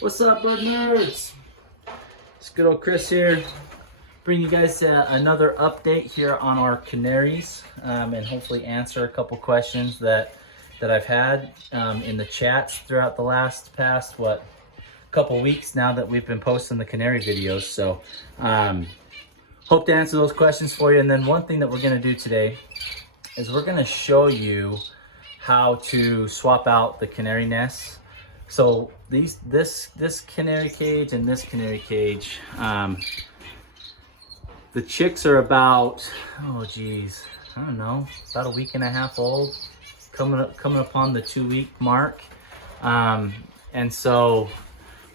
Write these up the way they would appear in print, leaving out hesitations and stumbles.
What's up, bird nerds? It's good old Chris here. Bring you guys another update here on our canaries, and hopefully answer a couple questions that I've had in the chats throughout the past couple weeks now that we've been posting the canary videos. So hope to answer those questions for you. And then one thing that we're going to do today is we're going to show you how to swap out the canary nests. So this canary cage and this canary cage, the chicks are about, oh geez, I don't know, about a week and a half old, coming upon the 2-week mark. And so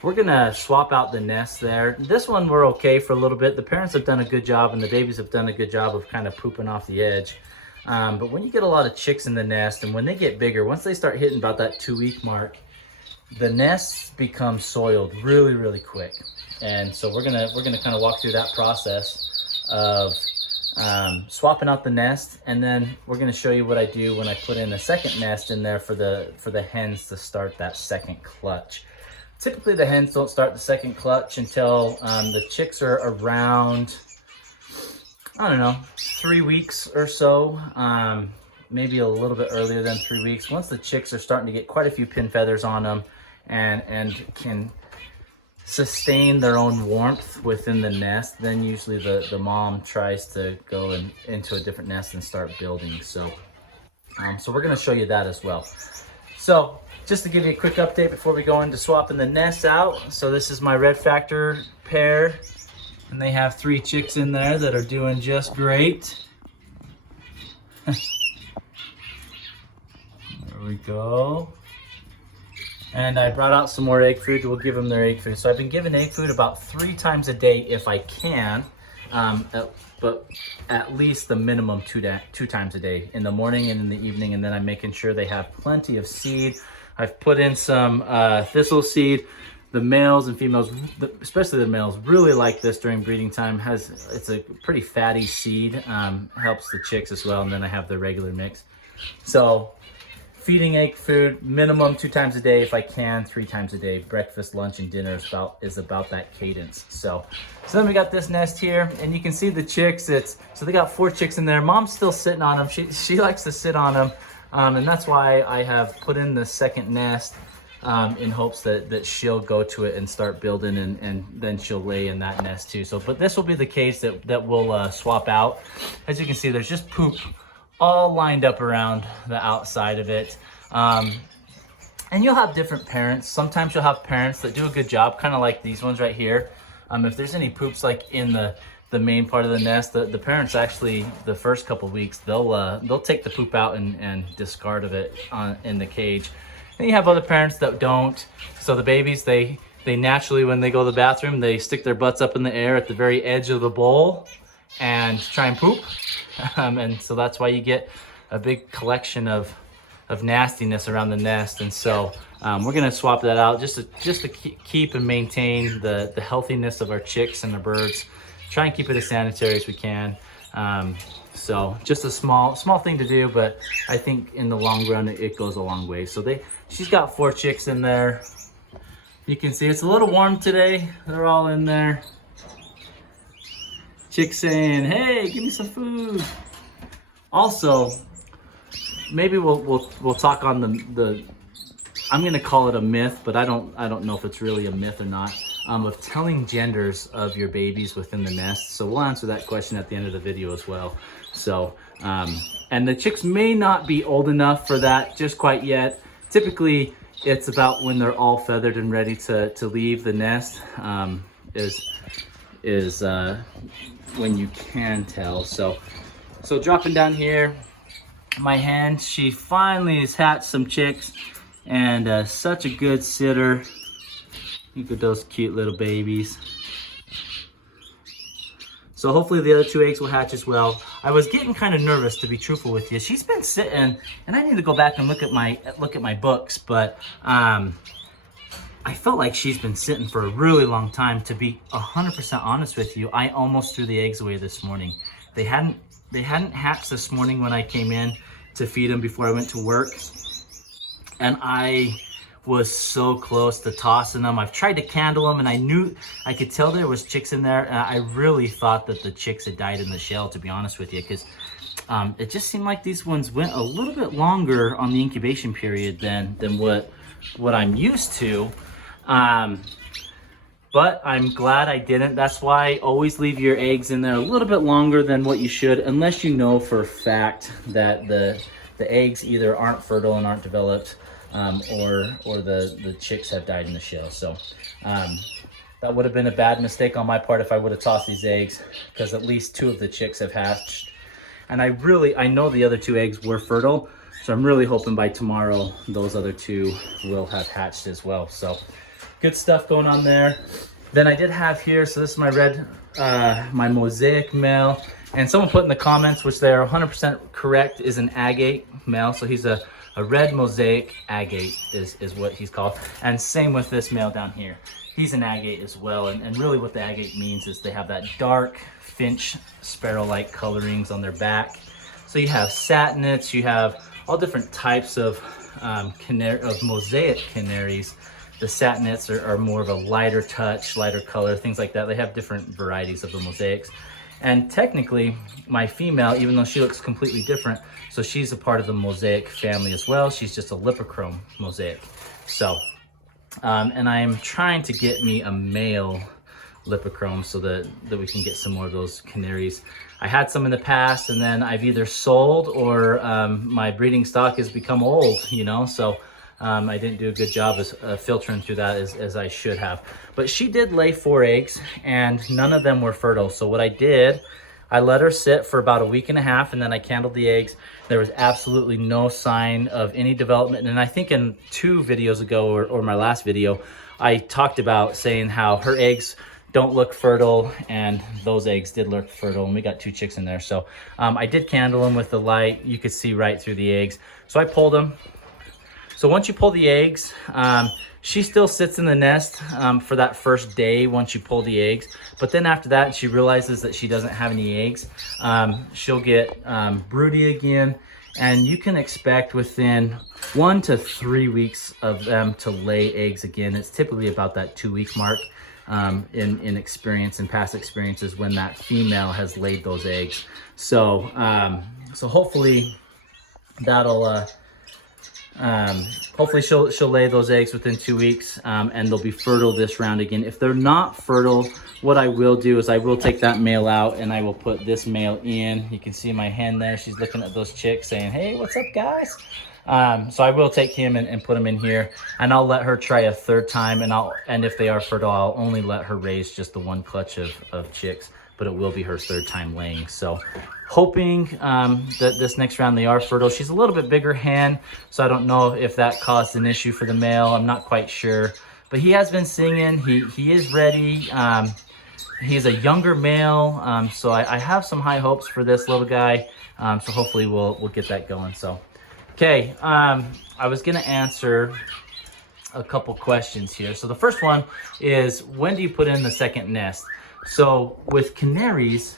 we're gonna swap out the nest there. This one we're okay for a little bit. The parents have done a good job and the babies have done a good job of kind of pooping off the edge. But when you get a lot of chicks in the nest and when they get bigger, once they start hitting about that 2-week mark, the nests become soiled really, really quick. And so we're gonna kind of walk through that process of swapping out the nest, and then we're going to show you what I do when I put in a second nest in there for the hens to start that second clutch. Typically the hens don't start the second clutch until the chicks are around, I don't know, 3 weeks or so, maybe a little bit earlier than 3 weeks. Once the chicks are starting to get quite a few pin feathers on them and can sustain their own warmth within the nest, then usually the mom tries to go into a different nest and start building. So we're going to show you that as well. So just to give you a quick update before we go into swapping the nests out. So this is my red factor pair, and they have 3 chicks in there that are doing just great. There we go. And I brought out some more egg food. We'll give them their egg food. So I've been giving egg food about 3 times a day if I can, but at least the minimum 2 times a day, in the morning and in the evening. And then I'm making sure they have plenty of seed. I've put in some thistle seed. The males and females, especially the males, really like this during breeding time. It's a pretty fatty seed, helps the chicks as well. And then I have the regular mix. So feeding egg food minimum 2 times a day, if I can 3 times a day. Breakfast, lunch, and dinner is about that cadence. So then we got this nest here, and you can see the chicks. So they got 4 chicks in there. Mom's still sitting on them. She likes to sit on them, and that's why I have put in the second nest in hopes that she'll go to it and start building, and then she'll lay in that nest too. So, but this will be the cage that we'll swap out. As you can see, there's just poop all lined up around the outside of it. And you'll have different parents. Sometimes you'll have parents that do a good job, kind of like these ones right here. If there's any poops like in the main part of the nest, the parents actually, the first couple weeks, they'll take the poop out and discard of it in the cage. And you have other parents that don't. So the babies, they naturally, when they go to the bathroom, they stick their butts up in the air at the very edge of the bowl and try and poop. And so that's why you get a big collection of nastiness around the nest. And so we're gonna swap that out just to keep and maintain the healthiness of our chicks and the birds. Try and keep it as sanitary as we can. So just a small thing to do, but I think in the long run it goes a long way. So she's got 4 chicks in there. You can see it's a little warm today. They're all in there. Chicks saying, "Hey, give me some food." Also, maybe we'll talk on the I'm gonna call it a myth, but I don't know if it's really a myth or not, of telling genders of your babies within the nest. So we'll answer that question at the end of the video as well. So and the chicks may not be old enough for that just quite yet. Typically it's about when they're all feathered and ready to leave the nest, is when you can tell. So dropping down here, my hen, she finally has hatched some chicks, and such a good sitter. Look at those cute little babies. So hopefully the other 2 eggs will hatch as well. I was getting kind of nervous, to be truthful with you. She's been sitting, and I need to go back and look at my books, but I felt like she's been sitting for a really long time. To be 100% honest with you, I almost threw the eggs away this morning. They hadn't hatched this morning when I came in to feed them before I went to work. And I was so close to tossing them. I've tried to candle them, and I could tell there was chicks in there. And I really thought that the chicks had died in the shell, to be honest with you, because it just seemed like these ones went a little bit longer on the incubation period than what I'm used to. But I'm glad I didn't. That's why always leave your eggs in there a little bit longer than what you should, unless you know for a fact that the eggs either aren't fertile and aren't developed, or the chicks have died in the shell. So that would have been a bad mistake on my part if I would have tossed these eggs, because at least 2 of the chicks have hatched. And I know the other 2 eggs were fertile, so I'm really hoping by tomorrow those other 2 will have hatched as well. So good stuff going on there. Then I did have here, so this is my red, my mosaic male. And someone put in the comments, which they're 100% correct, is an agate male. So he's a red mosaic agate is what he's called. And same with this male down here. He's an agate as well. And really what the agate means is they have that dark finch sparrow-like colorings on their back. So you have satinets, you have all different types of mosaic canaries. The satinets are more of a lighter touch, lighter color, things like that. They have different varieties of the mosaics. And technically, my female, even though she looks completely different, so she's a part of the mosaic family as well. She's just a lipochrome mosaic. So, and I am trying to get me a male lipochrome so that we can get some more of those canaries. I had some in the past, and then I've either sold or my breeding stock has become old, you know, so I didn't do a good job of filtering through that as I should have. But she did lay 4 eggs, and none of them were fertile. So what I did, I let her sit for about a week and a half, and then I candled the eggs. There was absolutely no sign of any development. And I think in 2 videos ago, or my last video, I talked about saying how her eggs don't look fertile, and those eggs did look fertile, and we got 2 chicks in there. So I did candle them with the light. You could see right through the eggs. So I pulled them. So once you pull the eggs, she still sits in the nest for that first day once you pull the eggs. But then after that, she realizes that she doesn't have any eggs. She'll get broody again, and you can expect within 1 to 3 weeks of them to lay eggs again. It's typically about that 2-week mark in experience and past experiences when that female has laid those eggs. So so hopefully that'll hopefully she'll lay those eggs within 2 weeks, and they'll be fertile this round again. If they're not fertile, what I will do is I will take that male out and I will put this male in. You can see my hen there. She's looking at those chicks saying, "Hey, what's up, guys?" So I will take him and put him in here, and I'll let her try a 3rd time, and if they are fertile, I'll only let her raise just the 1 clutch of chicks, but it will be her 3rd time laying. So hoping that this next round they are fertile. She's a little bit bigger hen, so I don't know if that caused an issue for the male. I'm not quite sure, but he has been singing. He is ready. He's a younger male, so I have some high hopes for this little guy. So hopefully we'll get that going. So, okay, I was gonna answer a couple questions here. So the first one is, when do you put in the 2nd nest? So with canaries,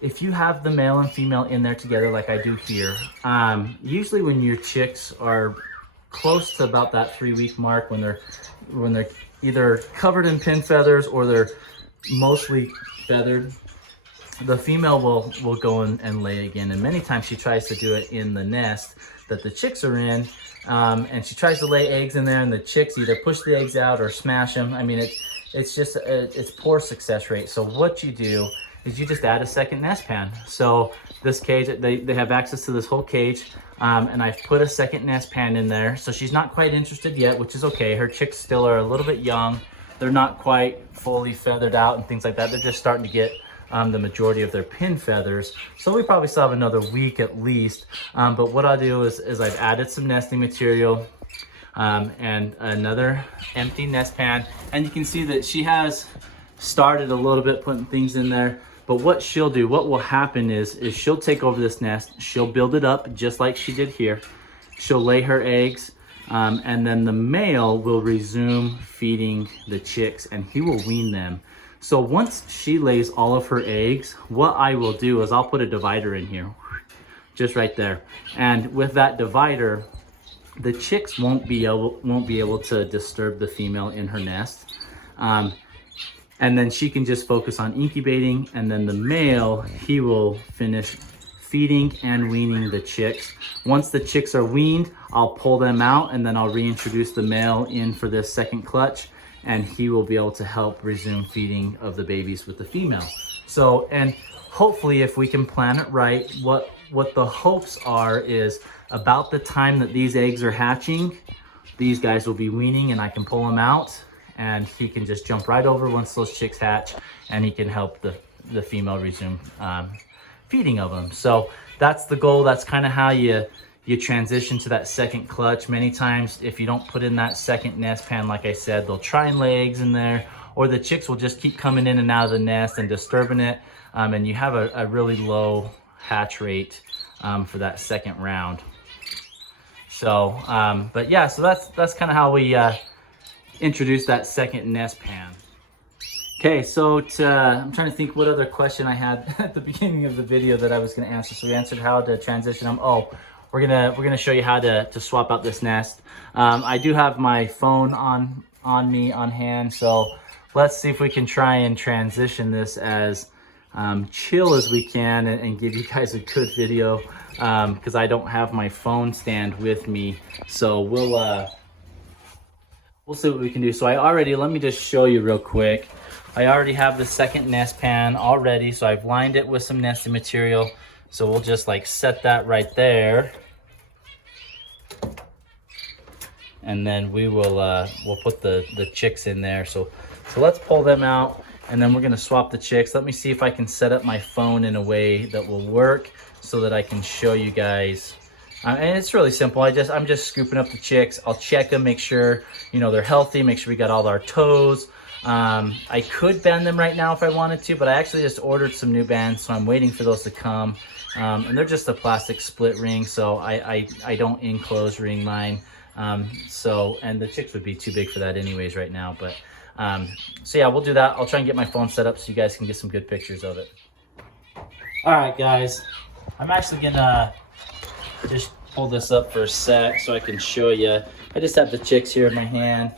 if you have the male and female in there together like I do here, usually when your chicks are close to about that 3-week mark, when they're either covered in pin feathers or they're mostly feathered, the female will go and lay again. And many times she tries to do it in the nest that the chicks are in, and she tries to lay eggs in there, and the chicks either push the eggs out or smash them. I mean, it's just it's poor success rate. So what you do is you just add a 2nd nest pan. So this cage, they have access to this whole cage, and I've put a 2nd nest pan in there. So she's not quite interested yet, which is okay. Her chicks still are a little bit young. They're not quite fully feathered out and things like that. They're just starting to get the majority of their pin feathers. So we probably still have another week at least. But what I'll do is I've added some nesting material and another empty nest pan. And you can see that she has started a little bit putting things in there. But what she'll do, what will happen is she'll take over this nest. She'll build it up just like she did here. She'll lay her eggs. And then the male will resume feeding the chicks, and he will wean them. So once she lays all of her eggs, what I will do is I'll put a divider in here, just right there. And with that divider, the chicks won't be able to disturb the female in her nest. And then she can just focus on incubating, and then the male, he will finish feeding and weaning the chicks. Once the chicks are weaned, I'll pull them out, and then I'll reintroduce the male in for this second clutch, and he will be able to help resume feeding of the babies with the female. So, and hopefully if we can plan it right, what the hopes are is about the time that these eggs are hatching, these guys will be weaning and I can pull them out, and he can just jump right over once those chicks hatch, and he can help the female resume feeding of them. So that's the goal. That's kind of how you transition to that second clutch. Many times if you don't put in that second nest pan, like I said, they'll try and lay eggs in there, or the chicks will just keep coming in and out of the nest and disturbing it, and you have a really low hatch rate for that second round. So but yeah, so that's kind of how we introduce that second nest pan. Okay, so I'm trying to think what other question I had at the beginning of the video that I was going to answer. So we answered how to transition them. Oh, we're gonna show you how to swap out this nest. I do have my phone on me on hand, so let's see if we can try and transition this as chill as we can and give you guys a good video, because I don't have my phone stand with me. So we'll see what we can do. So let me just show you real quick. I already have the second nest pan already, so I've lined it with some nesting material. So we'll just like set that right there. And then we'll put the chicks in there. So let's pull them out, and then we're gonna swap the chicks. Let me see if I can set up my phone in a way that will work so that I can show you guys. And it's really simple. I'm just scooping up the chicks. I'll check them, make sure they're healthy, make sure we got all our toes. I could band them right now if I wanted to, but I actually just ordered some new bands, so I'm waiting for those to come. And they're just a plastic split ring, so I don't enclose ring mine. And the chicks would be too big for that anyways right now. But so yeah, we'll do that. I'll try and get my phone set up so you guys can get some good pictures of it. All right, guys, I'm actually gonna just pull this up for a sec so I can show you. I just have the chicks here in my hand.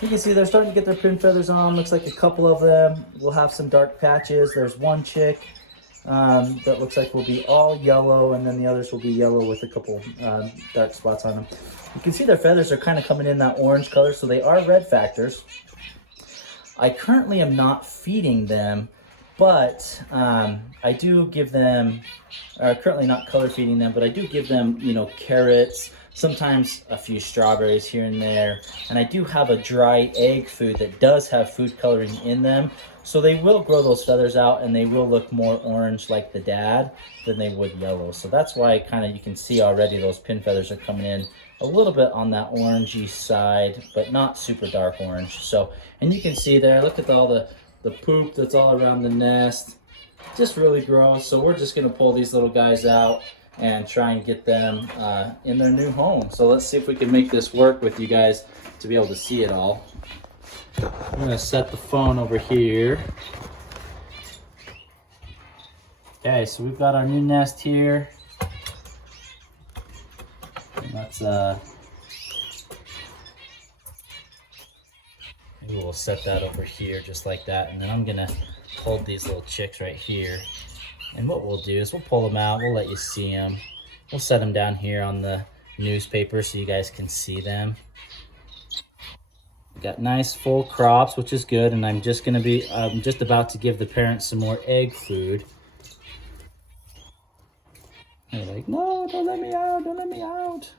You can see they're starting to get their pin feathers on. Looks like a couple of them will have some dark patches. There's one chick that looks like will be all yellow, and then the others will be yellow with a couple dark spots on them. You can see their feathers are kind of coming in that orange color, so they are red factors. I currently am not feeding them, but I do give them, currently not color feeding them, but I do give them, carrots, sometimes a few strawberries here and there. And I do have a dry egg food that does have food coloring in them. So they will grow those feathers out, and they will look more orange like the dad than they would yellow. So that's why you can see already those pin feathers are coming in a little bit on that orangey side, but not super dark orange. So, and you can see there, look at all the poop that's all around the nest. Just really gross. So we're just gonna pull these little guys out and try and get them in their new home. So let's see if we can make this work with you guys to be able to see it all. I'm gonna set the phone over here. Okay, so we've got our new nest here. And let's maybe we'll set that over here just like that, and then I'm gonna hold these little chicks right here. And what we'll do is we'll pull them out, we'll let you see them. We'll set them down here on the newspaper so you guys can see them. We've got nice full crops, which is good, and I'm just about to give the parents some more egg food. They're like, no, don't let me out, don't let me out.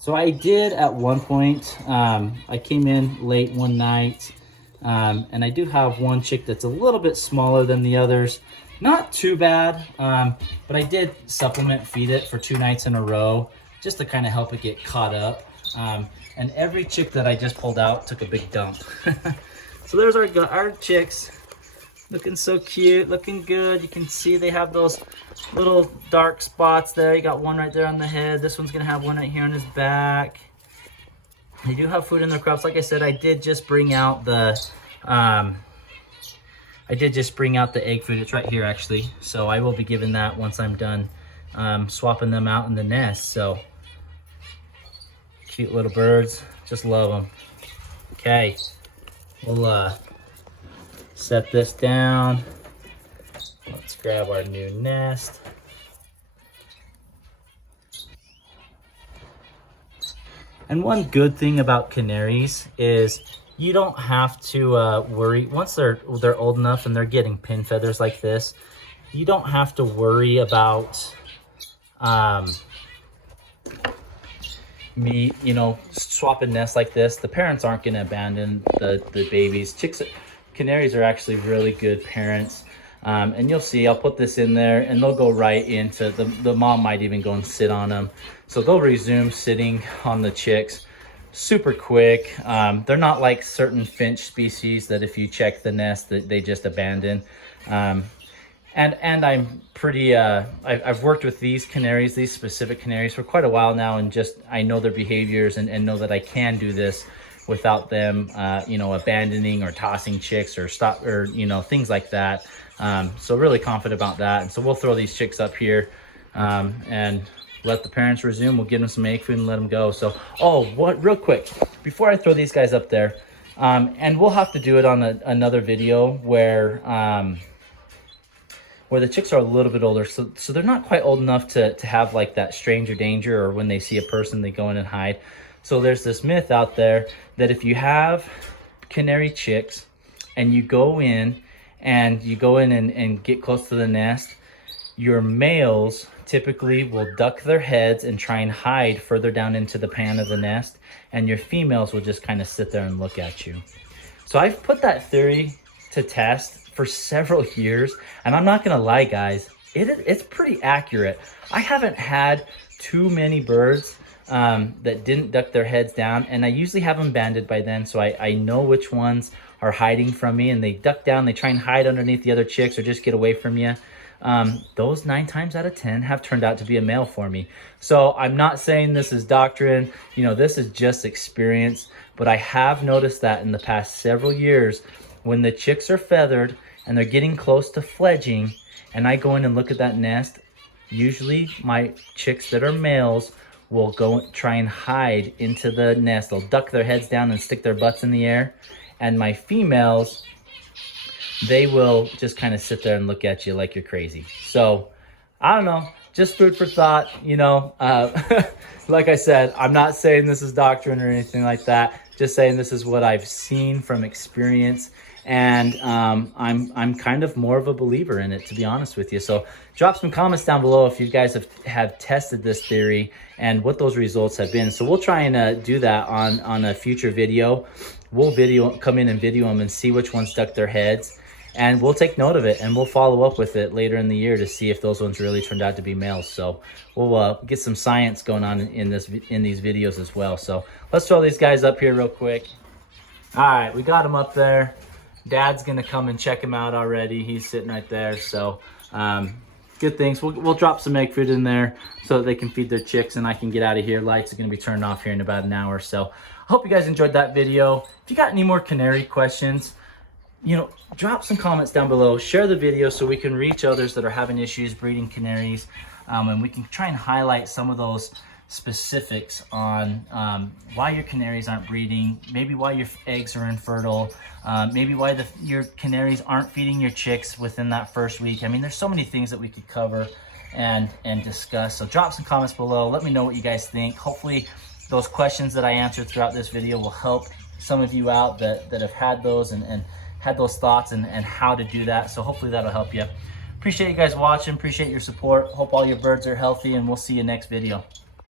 So I did at one point, I came in late one night, and I do have one chick that's a little bit smaller than the others. Not too bad, but I did supplement feed it for 2 nights in a row, just to kind of help it get caught up. And every chick that I just pulled out took a big dump. So there's our chicks. Looking so cute, looking good. You can see they have those little dark spots there. You got one right there on the head. This one's gonna have one right here on his back. They do have food in their crops. Like I said, I did just bring out the I did just bring out the egg food. It's right here actually. So I will be giving that once I'm done swapping them out in the nest. So cute little birds, just love them. Okay, we'll set this down. Let's grab our new nest. And one good thing about canaries is you don't have to worry. Once they're old enough and they're getting pin feathers like this, you don't have to worry about swapping nests like this. The parents aren't going to abandon the babies. Canaries are actually really good parents. And you'll see, I'll put this in there and they'll go right into, the mom might even go and sit on them. So they'll resume sitting on the chicks super quick. They're not like certain finch species that if you check the nest that they just abandon. And I'm pretty, I've worked with these canaries, these specific canaries for quite a while now, and just, I know their behaviors and know that I can do this without them, abandoning or tossing chicks or things like that. So really confident about that. And so we'll throw these chicks up here and let the parents resume. We'll give them some egg food and let them go. So, real quick, before I throw these guys up there, and we'll have to do it on another video where the chicks are a little bit older. So they're not quite old enough to have like that stranger danger, or when they see a person, they go in and hide. So there's this myth out there that if you have canary chicks and you go in and get close to the nest, your males typically will duck their heads and try and hide further down into the pan of the nest, and your females will just kind of sit there and look at you. So I've put that theory to test for several years, and I'm not gonna lie, guys, it's pretty accurate. I haven't had too many birds that didn't duck their heads down, and I usually have them banded by then, so I know which ones are hiding from me, and they duck down, they try and hide underneath the other chicks or just get away from you. Those 9 times out of 10 have turned out to be a male for me. So I'm not saying this is doctrine, this is just experience, but I have noticed that in the past several years, when the chicks are feathered and they're getting close to fledging, and I go in and look at that nest, usually my chicks that are males will go try and hide into the nest. They'll duck their heads down and stick their butts in the air. And my females, they will just kind of sit there and look at you like you're crazy. So I don't know, just food for thought, like I said, I'm not saying this is doctrine or anything like that, just saying this is what I've seen from experience. And I'm kind of more of a believer in it, to be honest with you. So drop some comments down below if you guys have tested this theory and what those results have been. So we'll try and do that on a future video. We'll come in and video them and see which ones duck their heads, and we'll take note of it and we'll follow up with it later in the year to see if those ones really turned out to be males. So we'll get some science going on in these videos as well. So let's throw these guys up here real quick. All right, we got them up there. Dad's gonna come and check him out already. He's sitting right there. So good things. We'll drop some egg food in there so that they can feed their chicks, and I can get out of here. Lights are gonna be turned off here in about an hour. So I hope you guys enjoyed that video. If you got any more canary questions, drop some comments down below. Share the video so we can reach others that are having issues breeding canaries, and we can try and highlight some of those specifics on why your canaries aren't breeding, maybe why your eggs are infertile, maybe why your canaries aren't feeding your chicks within that first week. I mean, there's so many things that we could cover and discuss. So drop some comments below. Let me know what you guys think. Hopefully those questions that I answered throughout this video will help some of you out that have had those and had those thoughts and how to do that. So hopefully that'll help you. Appreciate you guys watching. Appreciate your support. Hope all your birds are healthy, and we'll see you next video.